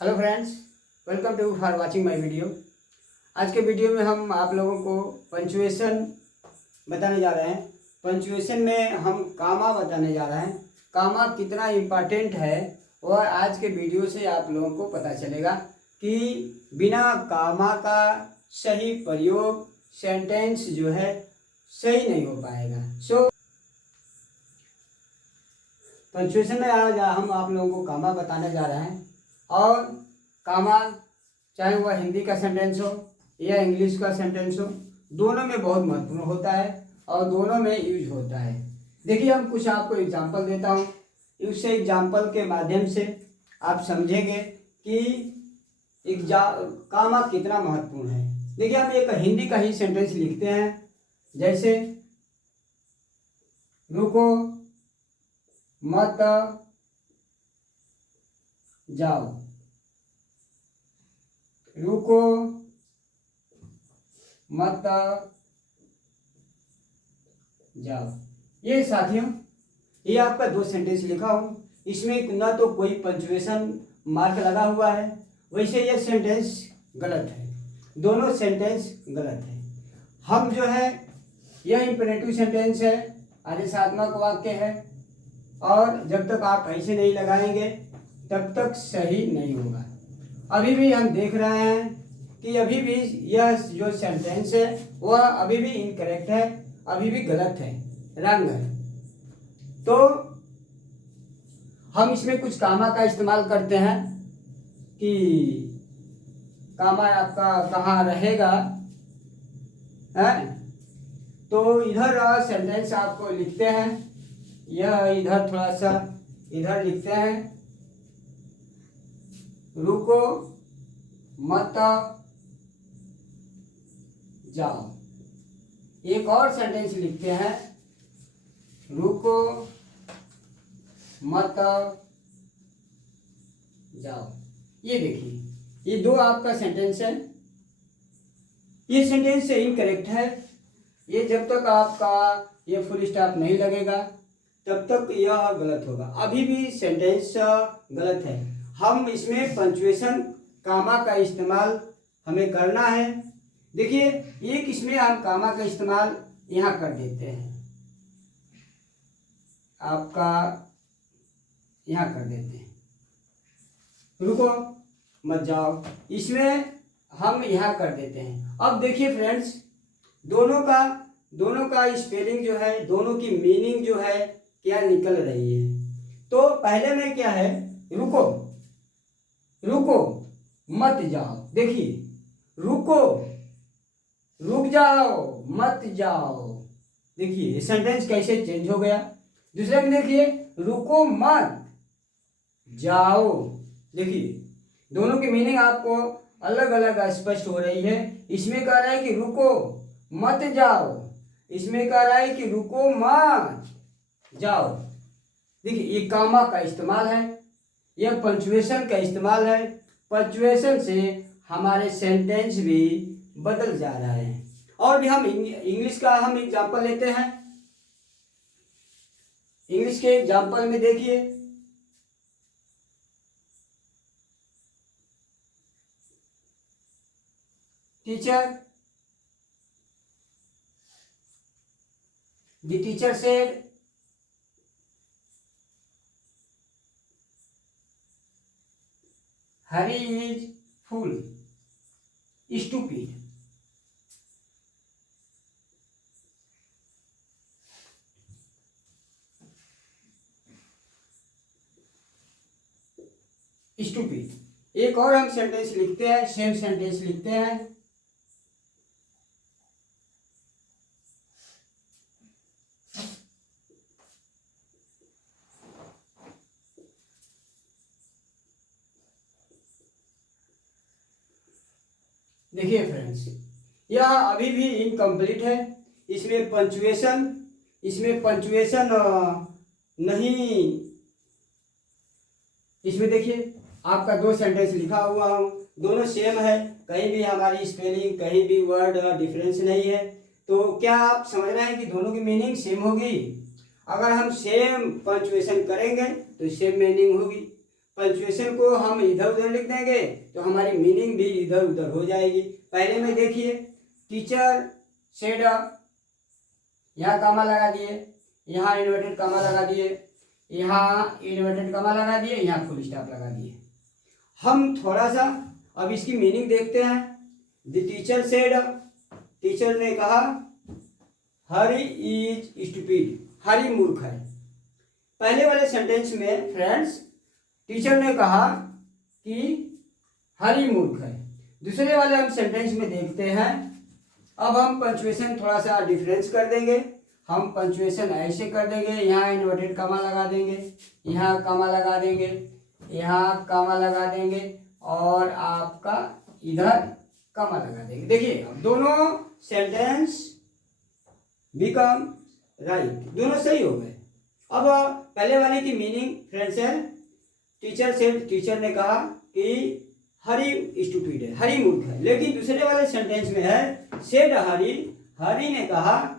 Hello friends, welcome to for watching my video. आज के video में हम आप लोगों को पंचुएशन बताने जा रहे हैं। पंचुएशन में हम कामा बताने जा रहे हैं। कामा कितना इम्पॉर्टेंट है वह आज के वीडियो से आप लोगों को पता चलेगा कि बिना कामा का सही प्रयोग सेंटेंस जो है सही नहीं हो पाएगा। पंचुएशन में आज हम आप लोगों को कामा बताने जा रहे हैं। और कामा चाहे वह हिंदी का सेंटेंस हो या इंग्लिश का सेंटेंस हो, दोनों में बहुत महत्वपूर्ण होता है और दोनों में यूज होता है। देखिए, हम कुछ आपको एग्जांपल देता हूँ। उस एग्जांपल के माध्यम से आप समझेंगे कि कामा कितना महत्वपूर्ण है। देखिए, हम एक हिंदी का ही सेंटेंस लिखते हैं, जैसे रुको मत जाओ। रुको मत जाओ। ये साथियों, ये आपका दो सेंटेंस लिखा हूं। इसमें ना तो कोई पंचुएशन मार्क लगा हुआ है, वैसे ये सेंटेंस गलत है। दोनों सेंटेंस गलत है। हम जो है, यह इंपेरेटिव सेंटेंस है, आदेशात्मक वाक्य है, और जब तक आप ऐसे नहीं लगाएंगे तब तक सही नहीं होगा। अभी भी हम देख रहे हैं कि अभी भी यह जो सेंटेंस है वह अभी भी इनकरेक्ट है, अभी भी गलत है, रंग है। तो हम इसमें कुछ कामा का इस्तेमाल करते हैं कि कामा आपका कहाँ रहेगा है। तो इधर सेंटेंस आपको लिखते हैं, यह इधर थोड़ा सा इधर लिखते हैं, रुको मत जाओ। एक और सेंटेंस लिखते हैं, रुको मत जाओ। ये देखिए, ये दो आपका सेंटेंस है। ये सेंटेंस इनकरेक्ट है। ये जब तक आपका ये फुल स्टॉप नहीं लगेगा तब तक यह गलत होगा। अभी भी सेंटेंस गलत है। हम इसमें पंचुएशन कामा का इस्तेमाल हमें करना है। देखिए, एक इसमें हम कामा का इस्तेमाल यहाँ कर देते हैं, आपका यहाँ कर देते हैं, रुको मत जाओ, इसमें हम यहाँ कर देते हैं। अब देखिए फ्रेंड्स, दोनों का स्पेलिंग जो है, दोनों की मीनिंग जो है क्या निकल रही है। तो पहले में क्या है, रुको मत जाओ। देखिए, रुको रुक जाओ मत जाओ। देखिए सेंटेंस कैसे चेंज हो गया। दूसरे में देखिए, रुको मत जाओ। देखिए, दोनों की मीनिंग आपको अलग अलग स्पष्ट हो रही है। इसमें कह रहा है कि रुको मत जाओ, इसमें कह रहा है कि रुको मत जाओ। देखिए, ये कामा का इस्तेमाल है, यह पंचुएशन का इस्तेमाल है। पंचुएशन से हमारे सेंटेंस भी बदल जा रहे हैं। और भी हम इंग्लिश का हम एग्जांपल लेते हैं। इंग्लिश के एग्जांपल में देखिए, teacher, the teacher said Harry is full, stupid. Stupid. एक और हम सेंटेंस लिखते हैं, सेम सेंटेंस लिखते हैं, देखिए फ्रेंड्स, यह अभी भी इनकम्प्लीट है। इसमें पंचुएशन नहीं। इसमें देखिए, आपका दो सेंटेंस लिखा हुआ हूँ, दोनों सेम है, कहीं भी हमारी स्पेलिंग, कहीं भी वर्ड डिफरेंस नहीं है। तो क्या आप समझ रहे हैं कि दोनों की मीनिंग सेम होगी? अगर हम सेम पंचुएशन करेंगे तो सेम मीनिंग होगी। पंचुएशन को हम इधर उधर लिख देंगे तो हमारी मीनिंग भी इधर उधर हो जाएगी। पहले में देखिए, टीचर सेड, यहाँ कामा लगा दिए, यहाँ इन्वर्टेड कामा लगा दिए, यहाँ इन्वर्टेड कामा लगा दिए, यहाँ फुल स्टॉप लगा दिए। हम थोड़ा सा अब इसकी मीनिंग देखते हैं। द टीचर सेड, टीचर ने कहा हरी इज स्टूपिड, हरी मूर्ख है। पहले वाले सेंटेंस में फ्रेंड्स टीचर ने कहा कि हरी मूर्ख है। दूसरे वाले हम सेंटेंस में देखते हैं। अब हम पंचुएशन थोड़ा सा डिफरेंस कर देंगे। हम पंचुएशन ऐसे कर देंगे, यहाँ इन्वर्टेड कामा लगा देंगे, यहाँ कामा लगा देंगे, यहाँ कामा लगा देंगे और आपका इधर कामा लगा देंगे। देखिए अब दोनों सेंटेंस बिकम राइट, दोनों सही हो गए। अब पहले वाले की मीनिंग फ्रेंड्स है, टीचर से, टीचर ने कहा कि हरी स्टूपिड है, हरी मूर्ख है। लेकिन दूसरे वाले सेंटेंस में है सेड हरी, हरी ने कहा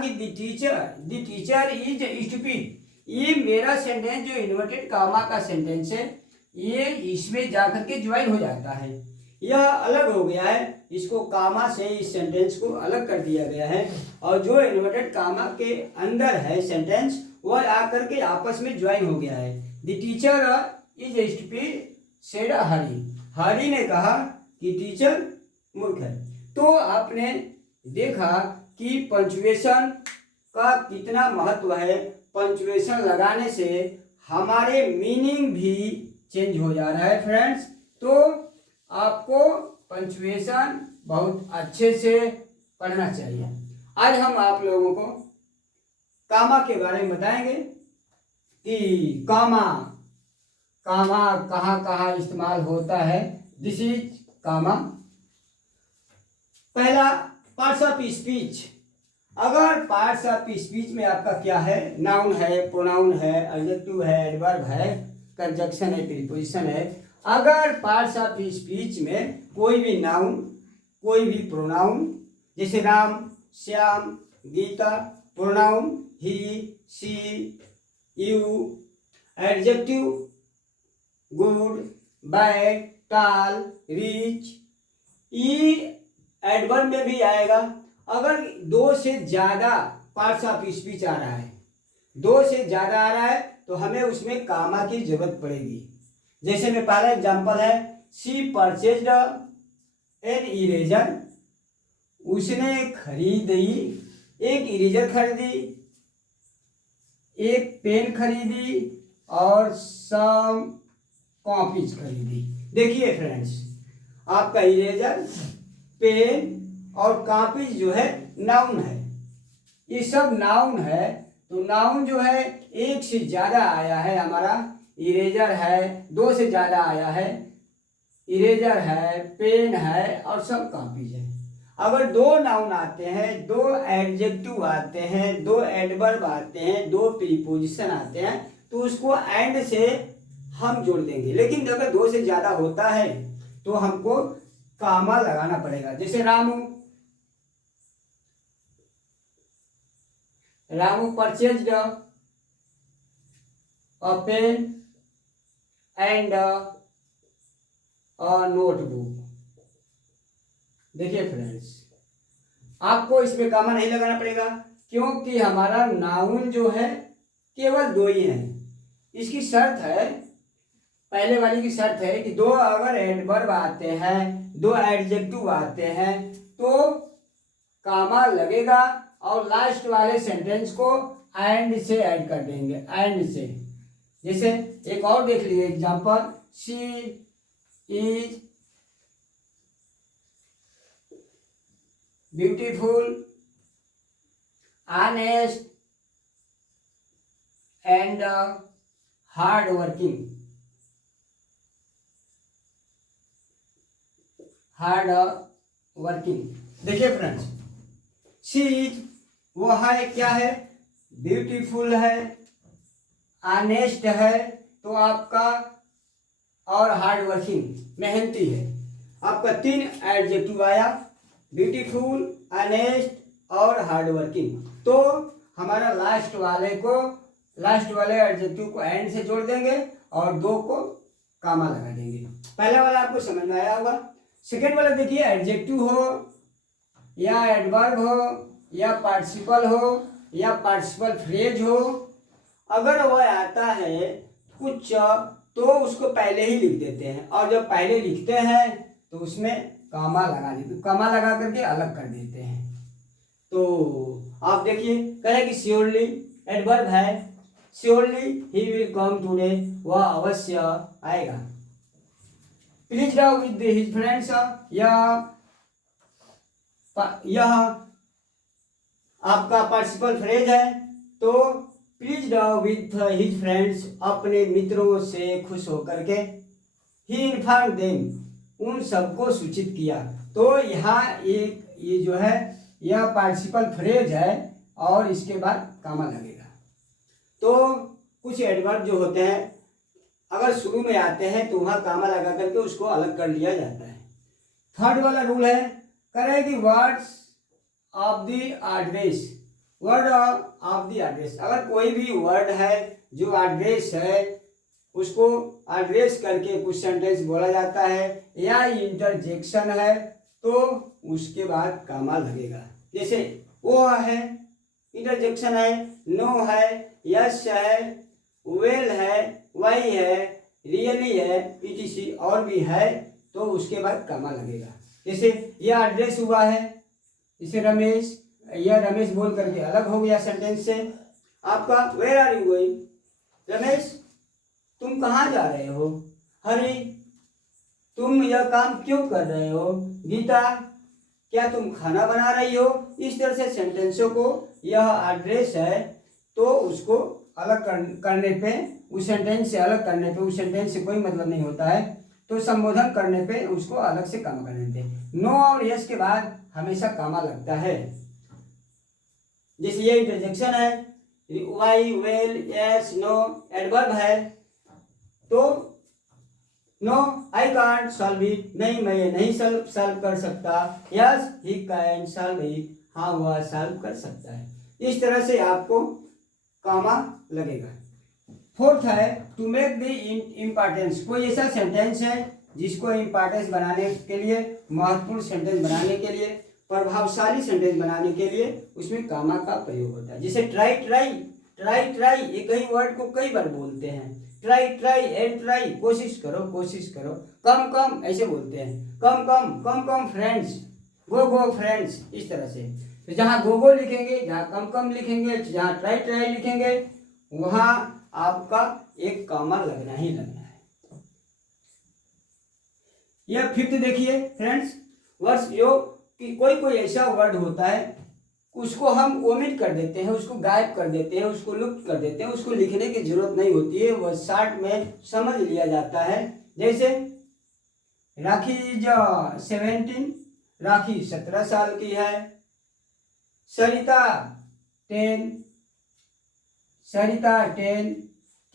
कि द टीचर इज स्टूपिड। ये मेरा सेंटेंस जो इन्वर्टेड कामा का सेंटेंस है, ये इसमें जाकर के ज्वाइन हो जाता है, यह अलग हो गया है। इसको कामा से इस सेंटेंस को अलग कर दिया गया है और जो इन्वर्टेड कामा के अंदर है सेंटेंस, वह आकर के आपस में ज्वाइन हो गया है। The teacher is stupid said Hari, Hari ने कहा कि टीचर मूर्ख है। तो आपने देखा कि पंचुएशन का कितना महत्व है। पंचुएशन लगाने से हमारे मीनिंग भी चेंज हो जा रहा है फ्रेंड्स। तो आपको पंचुएशन बहुत अच्छे से पढ़ना चाहिए। आज हम आप लोगों को कामा के बारे में बताएंगे कि कामा कहाँ कहाँ इस्तेमाल होता है। दिस इज कामा। पहला पार्ट्स ऑफ स्पीच। अगर पार्ट्स ऑफ स्पीच में आपका क्या है, नाउन है, प्रोनाउन है, एडजेक्टिव है, एडवर्ब है, कंजक्शन है, प्रीपोजिशन है। अगर पार्ट्स ऑफ स्पीच में कोई भी नाउन, कोई भी प्रोनाउन, जैसे Ram, Shyam, Geeta, pronoun he, she, you, adjective good, bad, tall, rich, ये एडवर्ब में भी आएगा। अगर दो से ज्यादा पार्ट्स ऑफ स्पीच आ रहा है, दो से ज्यादा आ रहा है तो हमें उसमें कामा की जरूरत पड़ेगी। जैसे में पहला एग्जांपल है, शी परचेज्ड एन इरेजर, उसने खरीदी एक इरेजर खरीदी, एक पेन खरीदी और सम कॉपीज खरीदी। देखिए फ्रेंड्स, आपका इरेजर, पेन और कॉपीज जो है नाउन है, ये सब नाउन है। तो नाउन जो है एक से ज्यादा आया है, हमारा इरेजर है, दो से ज्यादा आया है, इरेजर है, पेन है और सब कॉपीज है। अगर दो नाउन आते हैं, दो एडजेक्टिव आते हैं, दो एडवर्ब आते हैं, दो प्रीपोजिशन आते हैं, तो उसको एंड से हम जोड़ देंगे। लेकिन अगर दो से ज्यादा होता है तो हमको कामा लगाना पड़ेगा। जैसे Ramu purchased a pen and a notebook. देखिए फ्रेंड्स, आपको इसमें कामा नहीं लगाना पड़ेगा क्योंकि हमारा नाउन जो है केवल दो ही है। इसकी शर्त है, पहले वाली की शर्त है कि दो अगर एडवर्ब आते हैं, दो एडजेक्टिव आते हैं तो कामा लगेगा और लास्ट वाले सेंटेंस को एंड से ऐड कर देंगे, एंड से। जैसे एक और देख लीजिए example, she is beautiful, honest and hard working. देखिए फ्रेंड्स, शी इज वो है, क्या है, ब्यूटीफुल है, ऑनेस्ट है तो आपका, और हार्ड वर्किंग, मेहनती है। आपका तीन एडजेक्टिव आया, ब्यूटीफुल, ऑनेस्ट और हार्ड वर्किंग। तो हमारा लास्ट वाले को लास्ट वाले एडजेक्टिव को एंड से जोड़ देंगे और दो को कामा लगा देंगे। पहला वाला आपको समझ में आया होगा। सेकेंड वाला देखिए, एडजेक्टिव हो या एडवर्ब हो या पार्टिसिपल हो या पार्टिसिपल फ्रेज हो, अगर वह आता है कुछ तो उसको पहले ही लिख देते हैं, और जब पहले लिखते हैं तो उसमें कामा लगा देते, कामा लगा करके अलग कर देते हैं। तो आप देखिए, कहे कि श्योरली एडवर्ब है, surely he will come today, वह अवश्य आएगा। Please Rao with his friends, यह आपका पार्टिसिपल फ्रेज है। तो please Rao with his friends, अपने मित्रों से खुश होकर के, ही इन्फॉर्म देम, उन सबको सूचित किया। तो यहाँ एक ये जो है यह पार्टिसिपल फ्रेज है और इसके बाद कामा लगेगा। तो कुछ एडवर्ब जो होते हैं अगर शुरू में आते हैं तो वहाँ कामा लगा करके उसको अलग कर लिया जाता है। थर्ड वाला रूल है, करें कि words of the address, word of the address, अगर कोई भी वर्ड है जो एड्रेस है उसको एड्रेस करके कुछ सेंटेंस बोला जाता है या इंटरजेक्शन है तो उसके बाद कामा लगेगा। जैसे वो है इंटरजेक्शन है, नो है, यस है, वेल है, वाई है, रियली है, etc और भी है तो उसके बाद कामा लगेगा। जैसे यह एड्रेस हुआ है, इसे रमेश, यह रमेश बोल करके अलग हो गया सेंटेंस से। आपका where are you going, Ramesh तुम कहाँ जा रहे हो, हरी तुम यह काम क्यों कर रहे हो, गीता क्या तुम खाना बना रही हो। इस तरह से सेंटेंसों को यह एड्रेस है तो उसको अलग करने पे, उस सेंटेंस से अलग करने पे, उस सेंटेंस से कोई मतलब नहीं होता है तो संबोधन करने पे उसको अलग से कामा कर देते हैं। नो और यस के बाद हमेशा कामा लगता है। जैसे ये इंटरजेक्शन है, why, well, yes, no adverb है तो no I can't solve it, नहीं मैं ये नहीं सॉल्व कर सकता। Yes he can solve it, हाँ वह सॉल्व कर सकता है। इस तरह से आपको कामा लगेगा। फोर्थ है टू मेक द इम्पॉर्टेंस, कोई ऐसा सेंटेंस है जिसको इम्पॉर्टेंस बनाने के लिए, महत्वपूर्ण सेंटेंस बनाने के लिए, प्रभावशाली सेंटेंस बनाने के लिए उसमें कामा का प्रयोग होता है। जैसे ट्राई ट्राई, ट्राई ट्राई एक ही वर्ड को कई बार बोलते हैं, ट्राई ट्राई एंड ट्राई, कोशिश करो कोशिश करो। कम कम ऐसे बोलते हैं, कम कम कम कम फ्रेंड्स, गो गो फ्रेंड्स, इस तरह से। तो जहाँ गो गो लिखेंगे, जहाँ कम कम लिखेंगे, जहाँ ट्राई ट्राई लिखेंगे वहाँ आपका एक कामा लगना ही लगना है। यह फिफ्थ देखिए फ्रेंड्स, वर्ड्स जो कि कोई ऐसा वर्ड होता है उसको हम ओमिट कर देते हैं, उसको गायब कर देते हैं, उसको लुप्त कर देते हैं, उसको लिखने की जरूरत नहीं होती है, वह शॉर्ट में समझ लिया जाता है। जैसे राखी इज 17, राखी 17 साल की है। सरिता 10, सरिता 10,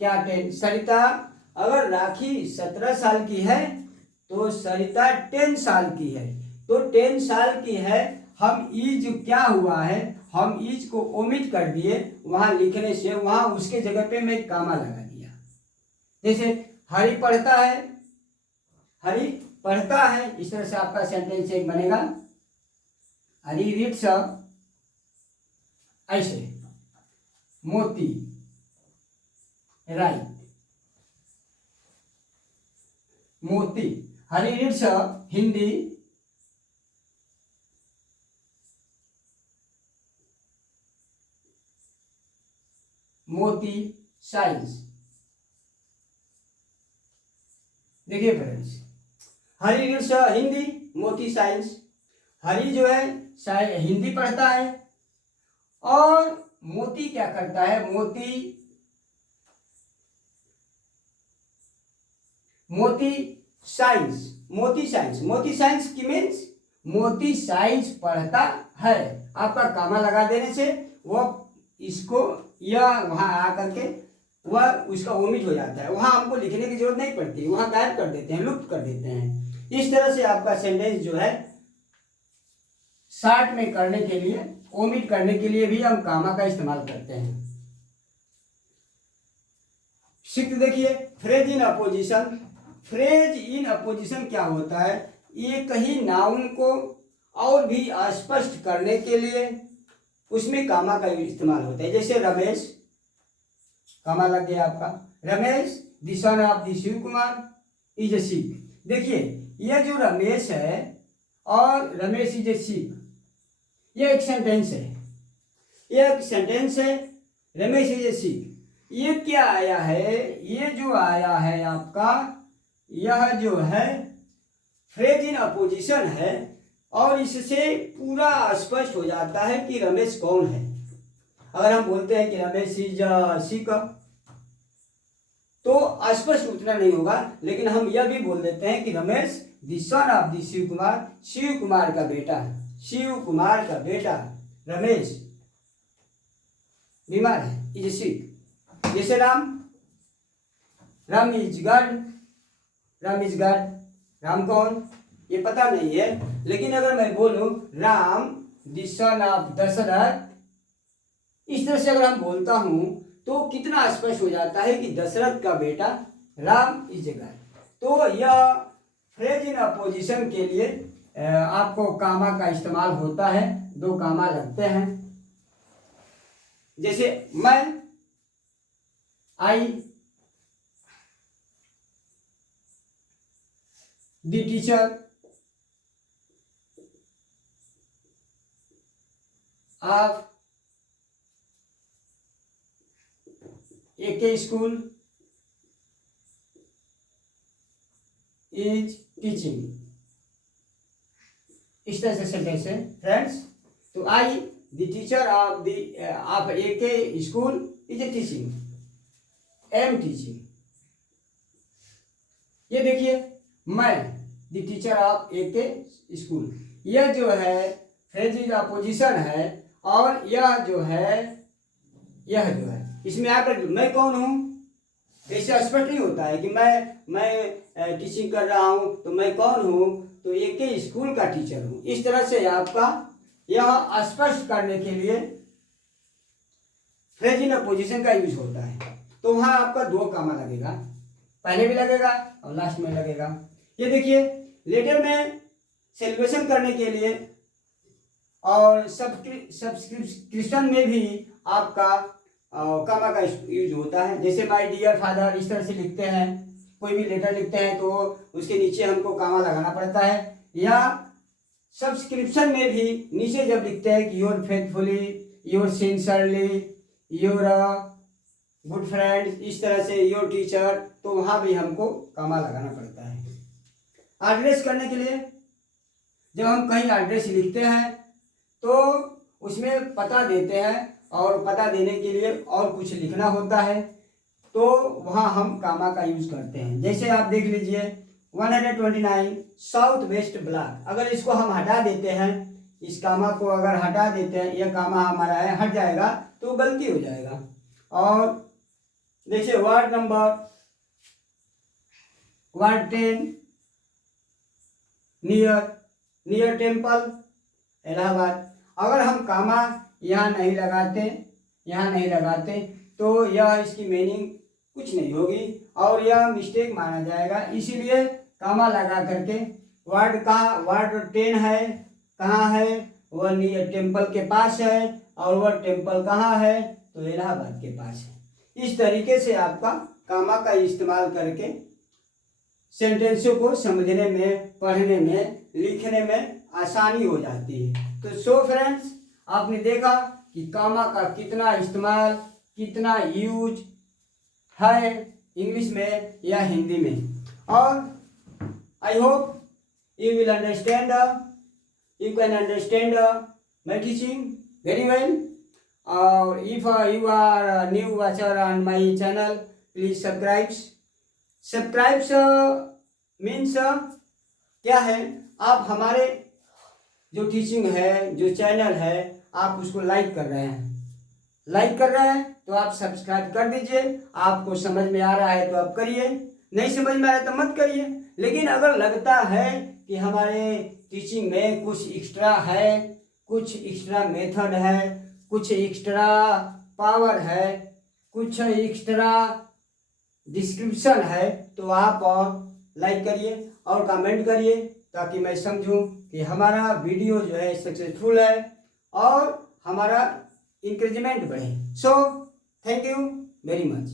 क्या 10, सरिता, अगर राखी 17 साल की है तो सरिता 10 साल की है। तो 10 साल की है, हम इज क्या हुआ है, हम इज को ओमिट कर दिए वहां लिखने से, वहां उसके जगह पे मैं कामा लगा दिया। जैसे हरी पढ़ता है, हरी पढ़ता है, इस तरह से आपका सेंटेंस एक बनेगा, हरी रीड्स, ऐसे मोती राइट, मोती, हरी रीड्स हिंदी, मोती साइंस। देखिए फ्रेंड्स, हरी रीड्स हिंदी, मोती साइंस। हरी जो है हिंदी पढ़ता है और मोती क्या करता है, मोती साइंस, मोती साइंस, मोती साइंस की मीन्स मोती साइंस पढ़ता है। आपका कामा लगा देने से वो इसको या वहां आकर के वह उसका ओमिट हो जाता है, वहां हमको लिखने की जरूरत नहीं पड़ती, वहां गायब कर देते हैं, लुप्त कर देते हैं। इस तरह से आपका सेंटेंस जो है शॉर्ट में करने के लिए, ओमिट करने के लिए भी हम कामा का इस्तेमाल करते हैं। सिक्स देखिए phrase in opposition. Phrase in opposition क्या होता है, ये कहीं नाउन को और भी स्पष्ट करने के लिए उसमें कामा का इस्तेमाल होता है। जैसे रमेश, कामा लग गया आपका, Ramesh the son of the Shiv Kumar is a ship. देखिए यह जो रमेश है और रमेश इज ए शिप, यह एक सेंटेंस है, यह एक सेंटेंस है। रमेश इज ए शिप, ये क्या आया है, ये जो आया है आपका, यह जो है फ्रेज इन अपोजिशन है और इससे पूरा स्पष्ट हो जाता है कि रमेश कौन है। अगर हम बोलते हैं कि रमेश इज सिक तो स्पष्ट उतना नहीं होगा, लेकिन हम यह भी बोल देते हैं कि Ramesh the son of the Shiv Kumar, Shiv Kumar का बेटा, शिव कुमार का बेटा रमेश बीमार है, इज सिक। जैसे Ram is God, Ram is God, Ram कौन ये पता नहीं है, लेकिन अगर मैं बोलूं Ram the son of Dasharath, इस तरह से अगर हम बोलता हूं तो कितना स्पष्ट हो जाता है कि दशरथ का बेटा राम इज गॉड। तो यह फ्रेज इन अपोजिशन के लिए आपको कामा का इस्तेमाल होता है, दो कामा लगते हैं। जैसे मैं, आई, द टीचर, ऑफ एक स्कूल इज टीचिंग। इस तरह से सेंटेंस है फ्रेंड्स। तो आई द टीचर ऑफ एक school is a teaching, am teaching. ये देखिए मैं द टीचर ऑफ एक स्कूल, यह जो है फ्रेज इन अपोजिशन है और यह जो है इसमें यहाँ पर मैं कौन हूँ ऐसे स्पष्ट नहीं होता है कि मैं टीचिंग कर रहा हूँ तो मैं कौन हूँ, तो एक ही स्कूल का टीचर हूँ। इस तरह से आपका यह स्पष्ट करने के लिए फ्रेज इन अपोजिशन का यूज होता है। तो वहाँ आपका दो कामा लगेगा, पहले भी लगेगा और लास्ट में लगेगा। ये देखिए लेटर में सेलिब्रेशन करने के लिए और सब्सक्रिप्शन में भी आपका कामा का यूज होता है। जैसे माय डियर फादर, इस तरह से लिखते हैं, कोई भी लेटर लिखते हैं तो उसके नीचे हमको कामा लगाना पड़ता है। या सब्सक्रिप्शन में भी नीचे जब लिखते हैं कि your faithfully, your sincerely, your good friend, इस तरह से योर टीचर, तो वहाँ भी हमको कामा लगाना पड़ता है। एड्रेस करने के लिए जब हम कहीं एड्रेस लिखते हैं तो उसमें पता देते हैं और पता देने के लिए और कुछ लिखना होता है, तो वहाँ हम कामा का यूज करते हैं। जैसे आप देख लीजिए 129 साउथ वेस्ट ब्लॉक, अगर इसको हम हटा देते हैं, इस कामा को अगर हटा देते हैं, यह कामा हमारा है हट जाएगा तो गलती हो जाएगा। और देखिए वार्ड 10 नियर टेम्पल इलाहाबाद, अगर हम कामा यहाँ नहीं लगाते तो यह इसकी मीनिंग कुछ नहीं होगी और यह मिस्टेक माना जाएगा। इसीलिए कामा लगा करके वार्ड 10 है, कहाँ है, वह नियर टेम्पल के पास है और वह टेम्पल कहाँ है, तो इलाहाबाद के पास है। इस तरीके से आपका कामा का इस्तेमाल करके सेंटेंसों को समझने में, पढ़ने में, लिखने में आसानी हो जाती है। तो सो फ्रेंड्स, आपने देखा कि कामा का कितना इस्तेमाल, कितना यूज है इंग्लिश में या हिंदी में। और I hope you will understand you can understand my teaching very well. If you are a new watcher on my channel, please subscribe means क्या है, आप हमारे जो टीचिंग है, जो चैनल है, आप उसको लाइक कर रहे हैं तो आप सब्सक्राइब कर दीजिए। आपको समझ में आ रहा है तो आप करिए, नहीं समझ में आ रहा है तो मत करिए। लेकिन अगर लगता है कि हमारे टीचिंग में कुछ एक्स्ट्रा है, कुछ एक्स्ट्रा मेथड है, कुछ एक्स्ट्रा पावर है, कुछ एक्स्ट्रा डिस्क्रिप्शन है, तो आप लाइक करिए और कमेंट करिए, ताकि मैं समझूं कि हमारा वीडियो जो है सक्सेसफुल है और हमारा इंक्रीजमेंट बढ़े। So thank you very much.